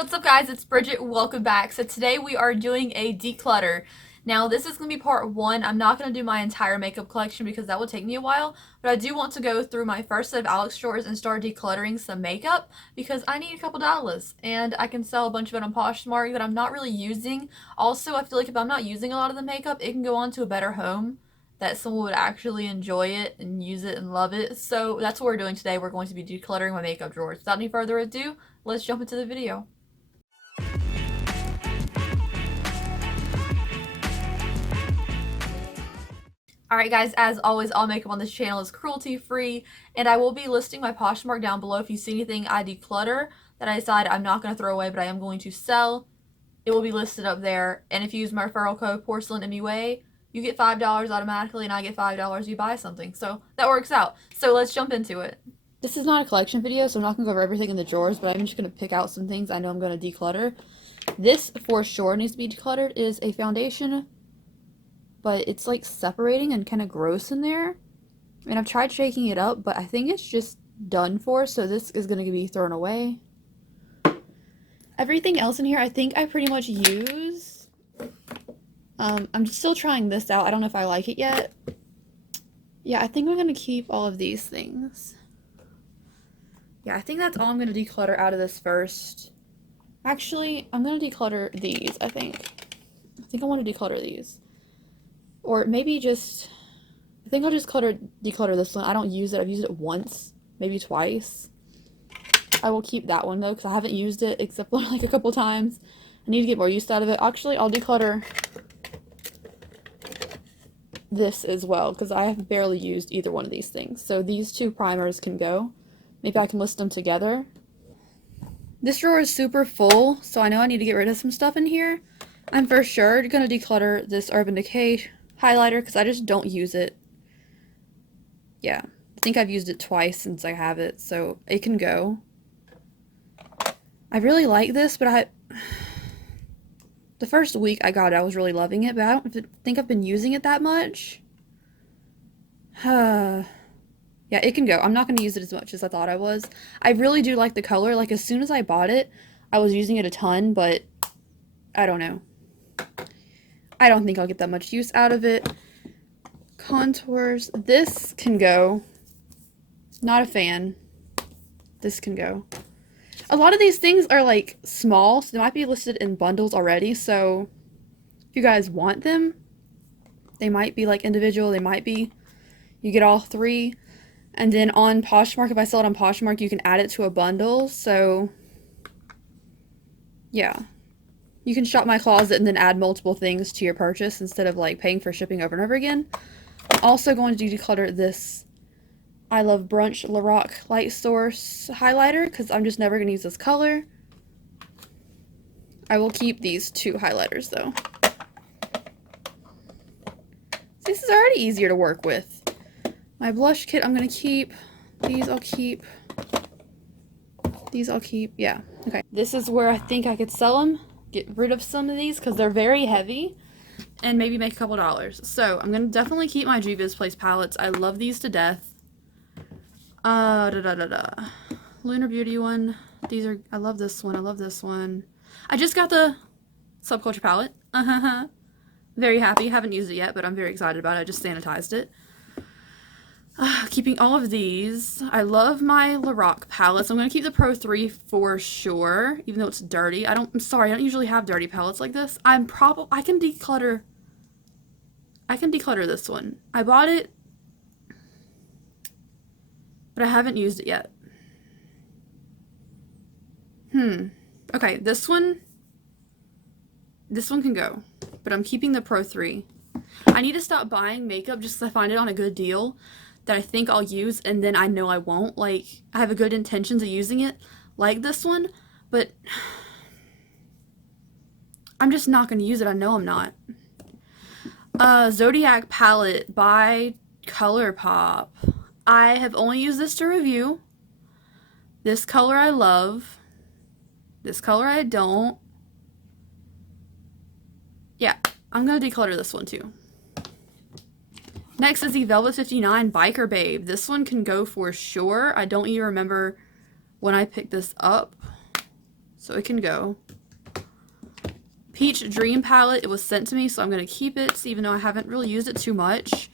what's up guys? It's Bridget. Welcome back. So today we are doing a declutter. Now this is going to be part one. I'm not going to do my entire makeup collection because that would take me a while, but I do want to go through my first set of Alex drawers and start decluttering some makeup because I need a couple dollars and I can sell a bunch of it on Poshmark that I'm not really using. Also, I feel like if I'm not using a lot of the makeup, it can go on to a better home that someone would actually enjoy it and use it and love it. So that's what we're doing today. We're going to be decluttering my makeup drawers. Without any further ado, let's jump into the video. Alright guys, as always, all makeup on this channel is cruelty-free, and I will be listing my Poshmark down below. If you see anything I declutter that I decide I'm not going to throw away but I am going to sell, it will be listed up there. And if you use my referral code PorcelainMUA, you get $5 automatically and I get $5 if you buy something. So that works out. So let's jump into it. This is not a collection video, so I'm not going to go over everything in the drawers, but I'm just going to pick out some things I know I'm going to declutter. This, for sure, needs to be decluttered, is a foundation, but it's like separating and kind of gross in there. And I've tried shaking it up, but I think it's just done for, so this is going to be thrown away. Everything else in here I think I pretty much use. I'm still trying this out. I don't know if I like it yet. Yeah, I think I'm going to keep all of these things. Yeah, I think that's all I'm going to declutter out of this first. Actually, I'm going to declutter these, I think. I want to declutter these. Or maybe just... I think I'll just declutter this one. I don't use it. I've used it once, maybe twice. I will keep that one, though, because I haven't used it except for like a couple times. I need to get more use out of it. Actually, I'll declutter this as well, because I have barely used either one of these things. So these two primers can go. Maybe I can list them together. This drawer is super full, so I know I need to get rid of some stuff in here. I'm for sure going to declutter this Urban Decay highlighter because I just don't use it. Yeah, I think I've used it twice since I have it, so it can go. I really like this, but the first week I got it, I was really loving it, but I don't think I've been using it that much. Yeah, it can go. I'm not going to use it as much as I thought I was. I really do like the color. Like, as soon as I bought it, I was using it a ton, but I don't know. I don't think I'll get that much use out of it. Contours. This can go. Not a fan. This can go. A lot of these things are, like, small, so they might be listed in bundles already, so if you guys want them, they might be, like, individual. They might be, you get all three. And then on Poshmark, if I sell it on Poshmark, you can add it to a bundle, so yeah. You can shop my closet and then add multiple things to your purchase instead of, like, paying for shipping over and over again. I'm also going to declutter this I Love Brunch Lorac Light Source highlighter because I'm just never going to use this color. I will keep these two highlighters, though. This is already easier to work with. My blush kit I'm going to keep. These I'll keep. These I'll keep. Yeah. Okay. This is where I think I could sell them. Get rid of some of these because they're very heavy. And maybe make a couple dollars. So I'm going to definitely keep my Juvia's Place palettes. I love these to death. Lunar Beauty one. These are... I love this one. I love this one. I just got the Subculture palette. Very happy. Haven't used it yet, but I'm very excited about it. I just sanitized it. Keeping all of these. I love my Lorac palettes. I'm going to keep the Pro 3 for sure, even though it's dirty. I'm sorry, I don't usually have dirty palettes like this. I can declutter this one. I bought it, but I haven't used it yet. Okay, this one can go, but I'm keeping the Pro 3. I need to stop buying makeup just because I find it on a good deal that I think I'll use and then I know I won't. Like, I have a good intentions of using it, like this one, but I'm just not going to use it. I know I'm not. Zodiac palette by ColourPop. I have only used this to review. This color I love. This color I don't. Yeah, I'm going to declutter this one too. Next is the Velvet 59 Biker Babe. This one can go for sure. I don't even remember when I picked this up. so it can go. Peach Dream palette, it was sent to me, so I'm going to keep it, even though I haven't really used it too much.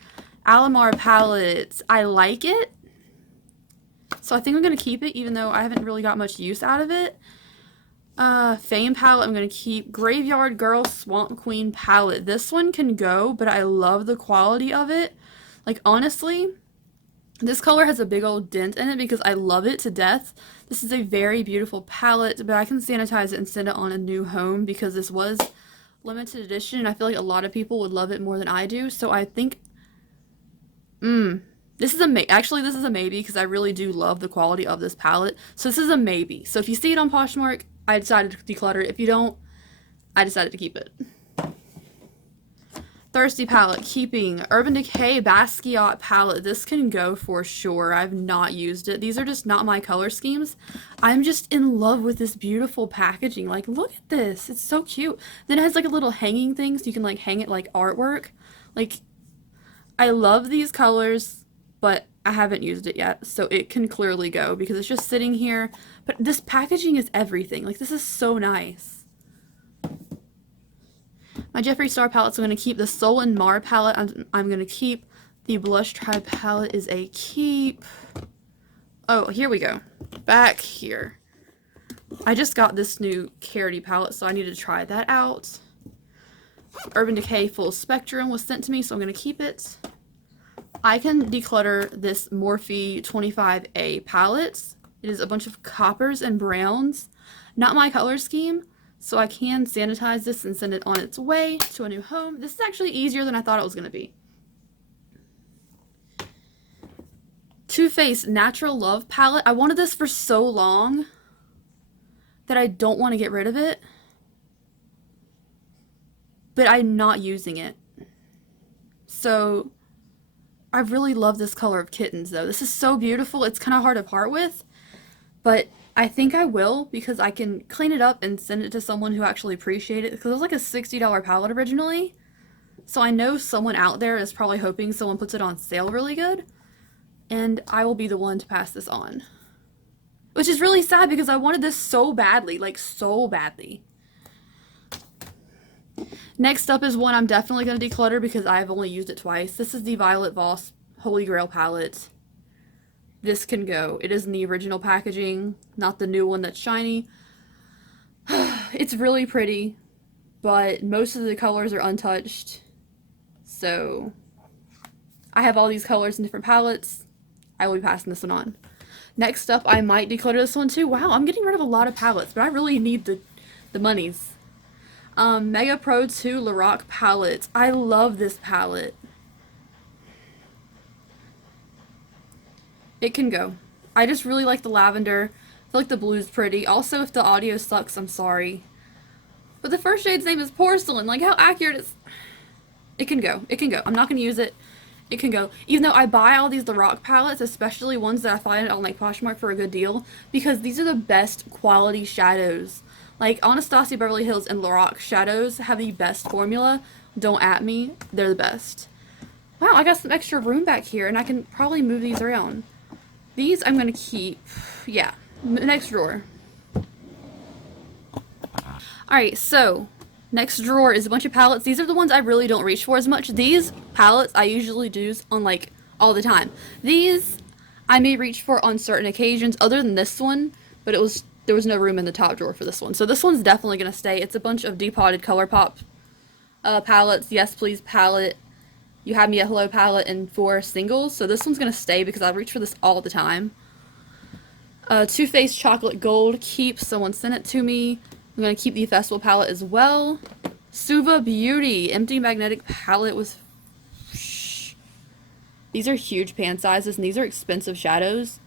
Alamar palette, I like it, so I think I'm going to keep it, even though I haven't really got much use out of it. Fame palette, I'm going to keep. Graveyard Girl Swamp Queen palette. This one can go, but I love the quality of it. Like, honestly, this color has a big old dent in it because I love it to death. This is a very beautiful palette, but I can sanitize it and send it on a new home because this was limited edition, and I feel like a lot of people would love it more than I do. So I think, this is a actually this is a maybe because I really do love the quality of this palette. So this is a maybe. So if you see it on Poshmark, I decided to declutter it. If you don't, I decided to keep it. Thirsty palette, keeping. Urban Decay Basquiat palette. This can go for sure. I've not used it. These are just not my color schemes. I'm just in love with this beautiful packaging. Like, look at this. It's so cute. Then it has like a little hanging thing so you can like hang it like artwork. Like, I love these colors, but I haven't used it yet, so it can clearly go because it's just sitting here. But this packaging is everything. Like, this is so nice. My Jeffree Star palette, so I'm going to keep the Soul and Mar palette. I'm going to keep. The Blush Tribe palette is a keep. Oh, here we go. Back here. I just got this new Carity palette, so I need to try that out. Urban Decay Full Spectrum was sent to me, so I'm going to keep it. I can declutter this Morphe 25A palette. It is a bunch of coppers and browns. Not my color scheme, so I can sanitize this and send it on its way to a new home. This is actually easier than I thought it was going to be. Too Faced Natural Love palette. I wanted this for so long that I don't want to get rid of it, but I'm not using it. So I really love this color of Kittens, though. This is so beautiful. It's kind of hard to part with, but I think I will because I can clean it up and send it to someone who actually appreciates it, because it was like a $60 palette originally. So I know someone out there is probably hoping someone puts it on sale really good, and I will be the one to pass this on. Which is really sad because I wanted this so badly, like so badly. Next up is one I'm definitely going to declutter because I've only used it twice. This is the Violet Voss Holy Grail palette. This can go. It is in the original packaging, not the new one that's shiny. It's really pretty, but most of the colors are untouched. So I have all these colors in different palettes. I will be passing this one on. Next up, I might declutter this one too. Wow, I'm getting rid of a lot of palettes, but I really need the monies. Mega Pro 2 Lorac palette. I love this palette. It can go. I just really like the lavender. I feel like the blue's pretty. Also, if the audio sucks, I'm sorry. But the first shade's name is Porcelain. Like, how accurate is... It can go. It can go. I'm not going to use it. It can go. Even though I buy all these Lorac palettes, especially ones that I find on like Poshmark for a good deal, because these are the best quality shadows. Like, Anastasia Beverly Hills and Lorac shadows have the best formula. Don't at me. They're the best. Wow, I got some extra room back here, and I can probably move these around. These I'm going to keep. Yeah. Next drawer. Alright, so next drawer is a bunch of palettes. These are the ones I really don't reach for as much. These palettes I usually do on like all the time. These I may reach for on certain occasions other than this one, but there was no room in the top drawer for this one. So this one's definitely going to stay. It's a bunch of Depotted ColourPop palettes. Yes Please palette. You Have Me at Hello palette, and 4 singles. So this one's going to stay because I reach for this all the time. Too Faced Chocolate Gold keep. Someone sent it to me. I'm going to keep the Festival palette as well. Suva Beauty Empty Magnetic palette with... These are huge pan sizes, and these are expensive shadows.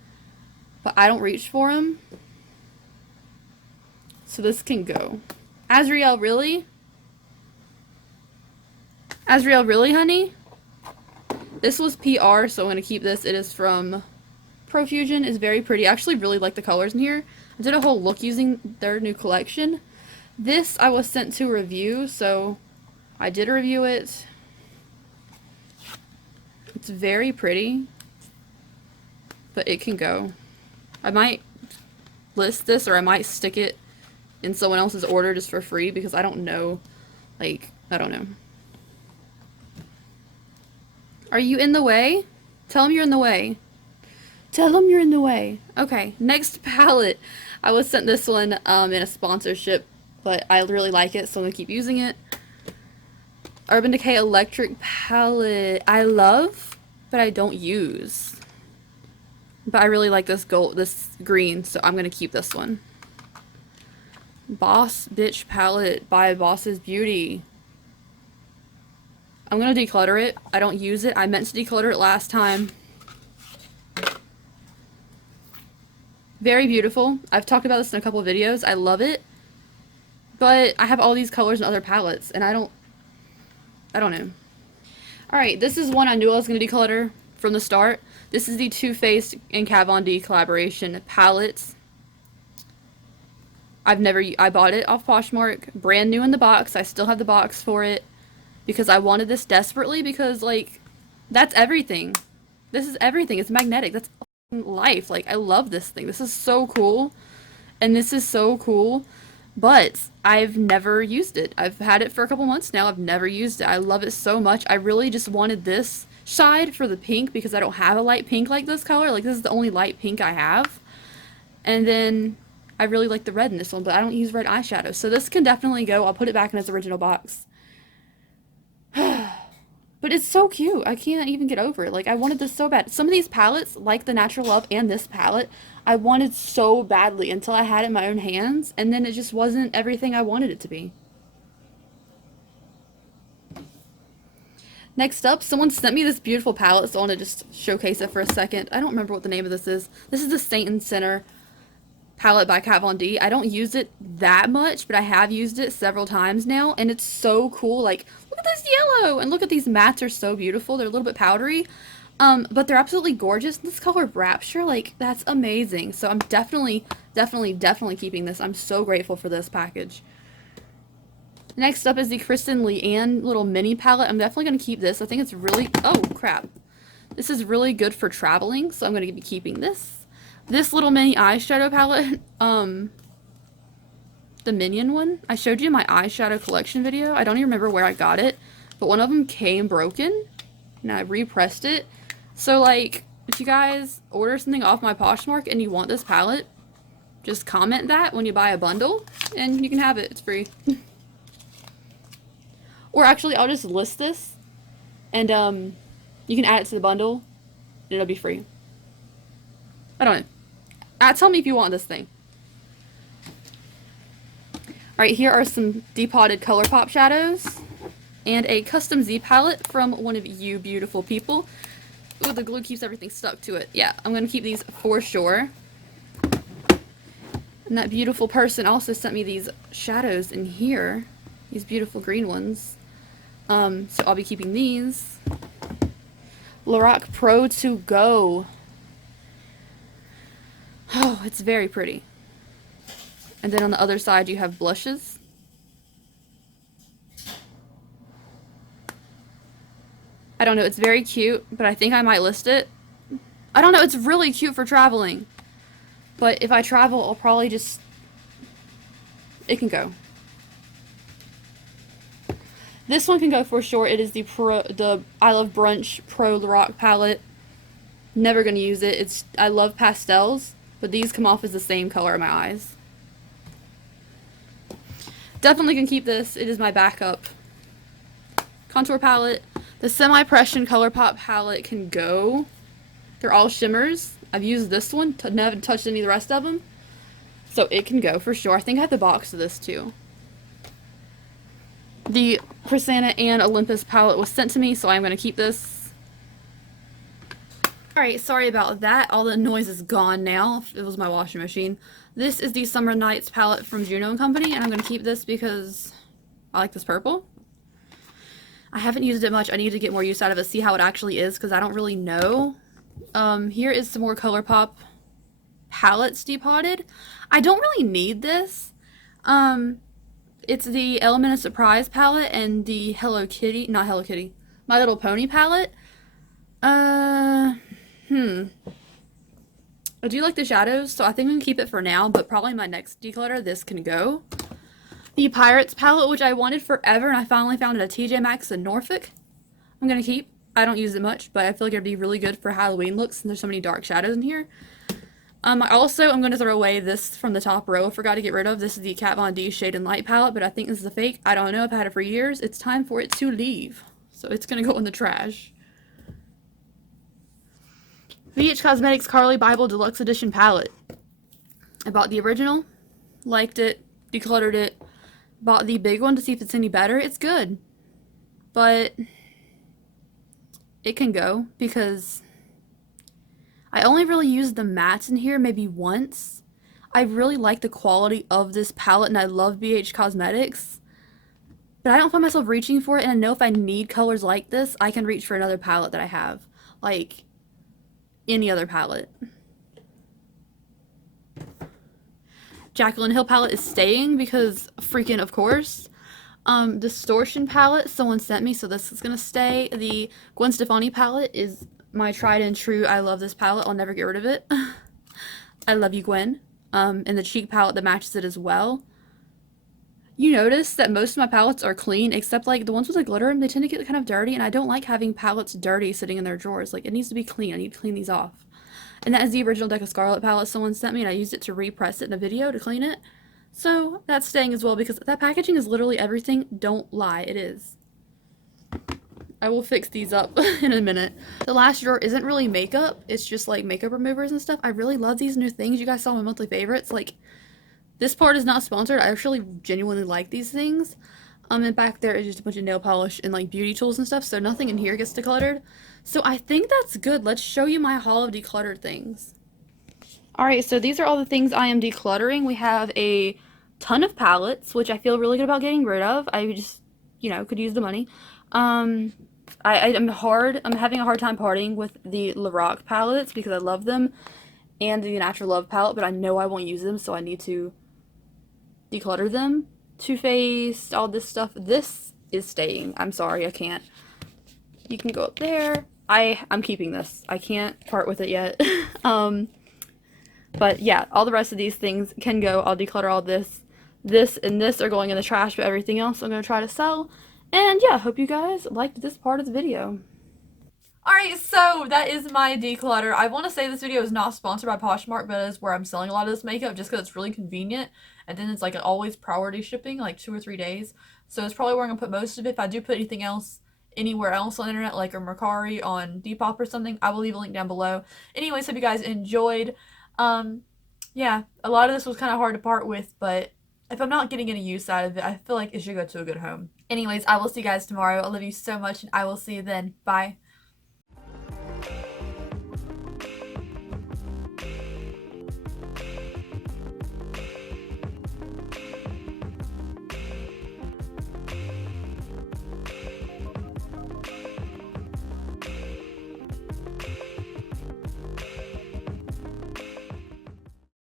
But I don't reach for them. So this can go. Azrael, really? Azrael, really, honey? This was PR, so I'm going to keep this. It is from Profusion. It's very pretty. I actually really like the colors in here. I did a whole look using their new collection. This I was sent to review, so I did review it. It's very pretty, but it can go. I might list this, or I might stick it in someone else's order just for free because I don't know. Like, I don't know. Are you in the way? Tell them you're in the way. Tell them you're in the way. Okay, next palette. I was sent this one in a sponsorship, but I really like it, so I'm going to keep using it. Urban Decay Electric Palette. I love, but I don't use. But I really like this gold, this green, so I'm going to keep this one. Boss Bitch Palette by Boss's Beauty. I'm going to declutter it. I don't use it. I meant to declutter it last time. Very beautiful. I've talked about this in a couple of videos. I love it. But I have all these colors in other palettes, and I don't know. Alright, this is one I knew I was going to declutter from the start. This is the Too Faced and Kat Von D collaboration palette. I bought it off Poshmark, brand new in the box. I still have the box for it because I wanted this desperately because, like, that's everything. This is everything. It's magnetic. That's life. Like, I love this thing. This is so cool. And this is so cool. But I've never used it. I've had it for a couple months now. I've never used it. I love it so much. I really just wanted this side for the pink because I don't have a light pink like this color. Like, this is the only light pink I have. And then I really like the red in this one, but I don't use red eyeshadow. So this can definitely go. I'll put it back in its original box. But it's so cute. I can't even get over it. Like, I wanted this so bad. Some of these palettes, like the Natural Love and this palette, I wanted so badly until I had it in my own hands, and then it just wasn't everything I wanted it to be. Next up, someone sent me this beautiful palette, so I want to just showcase it for a second. I don't remember what the name of this is. This is the Saint and Sinner palette by Kat Von D. I don't use it that much, but I have used it several times now, and it's so cool. Like, look at this yellow, and look at these mattes are so beautiful. They're a little bit powdery, but they're absolutely gorgeous. This color Rapture, like, that's amazing. So I'm definitely keeping this. I'm so grateful for this package. Next up is the Kristen Leanne little mini palette. I'm definitely going to keep this. I think it's really, oh crap. This is really good for traveling, so I'm going to be keeping this. This little mini eyeshadow palette, the Minion one, I showed you in my eyeshadow collection video. I don't even remember where I got it, but one of them came broken, and I repressed it. So, like, if you guys order something off my Poshmark and you want this palette, just comment that when you buy a bundle, and you can have it. It's free. Or actually, I'll just list this, and you can add it to the bundle, and it'll be free. I don't know. Tell me if you want this thing. Alright, here are some depotted ColourPop shadows and a custom Z palette from one of you beautiful people. Ooh, the glue keeps everything stuck to it. Yeah, I'm going to keep these for sure. And that beautiful person also sent me these shadows in here. These beautiful green ones. So I'll be keeping these. Lorac Pro to Go. Oh, it's very pretty. And then on the other side you have blushes. I don't know, it's very cute, but I think I might list it. I don't know, it's really cute for traveling. But if I travel, I'll probably just... It can go. This one can go for sure. It is the I Love Brunch Pro Lorac palette. Never gonna use it. I love pastels. But these come off as the same color in my eyes. Definitely can keep this. It is my backup. Contour palette. The Semi-Pression ColourPop palette can go. They're all shimmers. I've used this one. Never touched any of the rest of them. So it can go for sure. I think I have the box of this too. The Prasanna and Olympus palette was sent to me, so I'm going to keep this. Alright, sorry about that. All the noise is gone now. It was my washing machine. This is the Summer Nights palette from Juno & Company, and I'm going to keep this because I like this purple. I haven't used it much. I need to get more use out of it, see how it actually is, because I don't really know. Here is some more ColourPop palettes depotted. I don't really need this. It's the Element of Surprise palette and the Hello Kitty, not Hello Kitty, My Little Pony palette. I do like the shadows, so I think I'm going to keep it for now, but probably my next declutter, this can go. The Pirates palette, which I wanted forever, and I finally found it at TJ Maxx in Norfolk. I'm going to keep. I don't use it much, but I feel like it'd be really good for Halloween looks, and there's so many dark shadows in here. I'm going to throw away this from the top row I forgot to get rid of. This is the Kat Von D Shade and Light palette, but I think this is a fake. I don't know. I've had it for years. It's time for it to leave. So it's going to go in the trash. VH Cosmetics Carly Bible Deluxe Edition palette. I bought the original, liked it, decluttered it, bought the big one to see if it's any better. It's good, but it can go because I only really used the mattes in here maybe once. I really like the quality of this palette and I love VH Cosmetics, but I don't find myself reaching for it, and I know if I need colors like this, I can reach for another palette that I have, like any other palette. Jaclyn Hill palette is staying because freaking of course. Distortion palette someone sent me, so this is gonna stay. The Gwen Stefani palette is my tried and true. I love this palette. I'll never get rid of it. I love you, Gwen. And the cheek palette that matches it as well. You notice that most of my palettes are clean, except like the ones with the glitter, they tend to get kind of dirty, and I don't like having palettes dirty sitting in their drawers. Like, it needs to be clean. I need to clean these off. And that is the original Deca Scarlet palette someone sent me, and I used it to repress it in a video to clean it. So that's staying as well because that packaging is literally everything. Don't lie, it is. I will fix these up in a minute. The last drawer isn't really makeup. It's just like makeup removers and stuff. I really love these new things. You guys saw my monthly favorites. Like, this part is not sponsored. I actually genuinely like these things. And back there is just a bunch of nail polish and like beauty tools and stuff. So nothing in here gets decluttered. So I think that's good. Let's show you my haul of decluttered things. Alright, so these are all the things I am decluttering. We have a ton of palettes, which I feel really good about getting rid of. I just, you know, could use the money. I'm having a hard time parting with the Lorac palettes because I love them, and the Natural Love palette, but I know I won't use them, so I need to declutter them. Too Faced, all this stuff. This is staying. I'm sorry, I can't. You can go up there. I'm keeping this. I can't part with it yet. But yeah, all the rest of these things can go. I'll declutter all this. This and this are going in the trash, but everything else I'm going to try to sell. And yeah, hope you guys liked this part of the video. Alright, so that is my declutter. I want to say this video is not sponsored by Poshmark, but it is where I'm selling a lot of this makeup just because it's really convenient. And then it's like always priority shipping, like 2 or 3 days. So it's probably where I'm going to put most of it. If I do put anything else anywhere else on the internet, like a Mercari, on Depop or something, I will leave a link down below. Anyways, hope you guys enjoyed. Yeah, a lot of this was kind of hard to part with, but if I'm not getting any use out of it, I feel like it should go to a good home. Anyways, I will see you guys tomorrow. I love you so much, and I will see you then. Bye.